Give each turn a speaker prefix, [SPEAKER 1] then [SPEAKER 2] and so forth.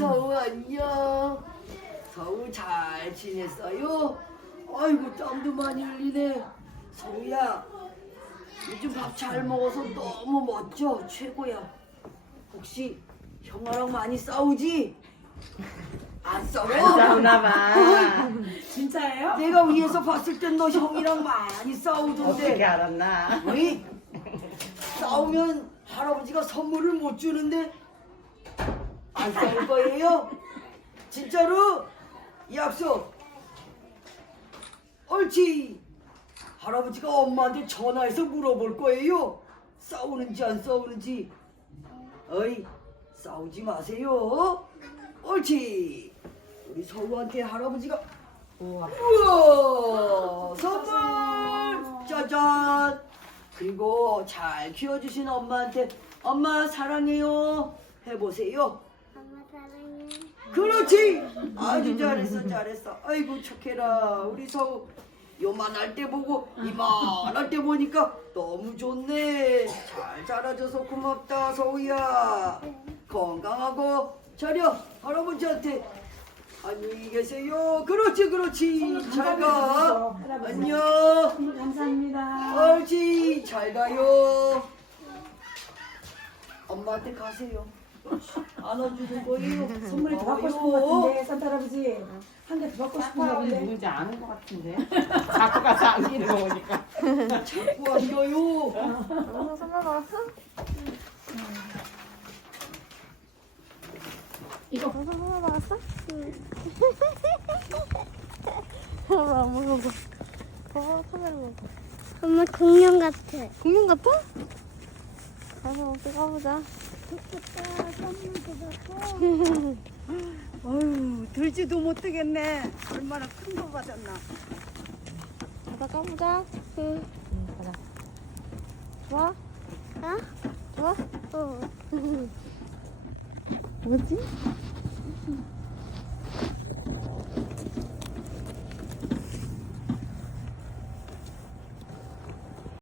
[SPEAKER 1] 서우 안녕. 서우 잘 지냈어요? 아이고 땀도 많이 흘리네. 서우야, 요즘 밥 잘 먹어서 너무 멋져. 최고야. 혹시 형아랑 많이 싸우지? 안 싸워?
[SPEAKER 2] 안 싸우나 봐.
[SPEAKER 3] 진짜예요?
[SPEAKER 1] 내가 위에서 봤을 땐 너 형이랑 많이
[SPEAKER 2] 어떻게
[SPEAKER 1] 싸우던데.
[SPEAKER 2] 알았나?
[SPEAKER 1] 어이? 싸우면 할아버지가 선물을 못 주는데 안 싸울 거예요? 진짜로? 약속. 옳지. 할아버지가 엄마한테 전화해서 물어볼 거예요. 싸우는지 안 싸우는지. 어이, 싸우지 마세요. 옳지. 우리 서우한테 할아버지가 우와 선물 짜잔. 그리고 잘 키워주신 엄마한테 엄마 사랑해요 해보세요.
[SPEAKER 4] 엄마 사랑해.
[SPEAKER 1] 그렇지. 아주 잘했어 잘했어. 아이고 착해라. 우리 서우 요만할 때 보고 이만할 때 보니까 너무 좋네. 잘 자라줘서 고맙다 서우야. 건강하고 차려. 할아버지한테 안녕히 계세요. 그렇지 그렇지. 잘가. 안녕.
[SPEAKER 3] 감사합니다.
[SPEAKER 1] 옳지. 잘 가요. 엄마한테 가세요. 안아주는 거예요.
[SPEAKER 3] 선물 더 받고 싶은 것 같은데 산타 할아버지 한 개 더 받고 싶은 것
[SPEAKER 2] 사람이
[SPEAKER 3] 같은데.
[SPEAKER 2] 누군지 아는 것 같은데. 자꾸 가서 안기는 거 보니까.
[SPEAKER 1] 자꾸 안겨요.
[SPEAKER 4] 엄마 선물 받았어?
[SPEAKER 3] 이거
[SPEAKER 4] 엄마 선물 받았어? 응. 엄마 안 먹어. 엄마 카메라 먹어. 엄마 공룡 같아. 공룡 같아? 가서 어디 가보자. 좋겠다. 선물 받았어.
[SPEAKER 5] 어휴, 들지도 못하겠네. 얼마나 큰 거 받았나.
[SPEAKER 4] 가자 가보자. 응.
[SPEAKER 2] 가자.
[SPEAKER 4] 좋아? 어? 좋아? 어. 뭐지?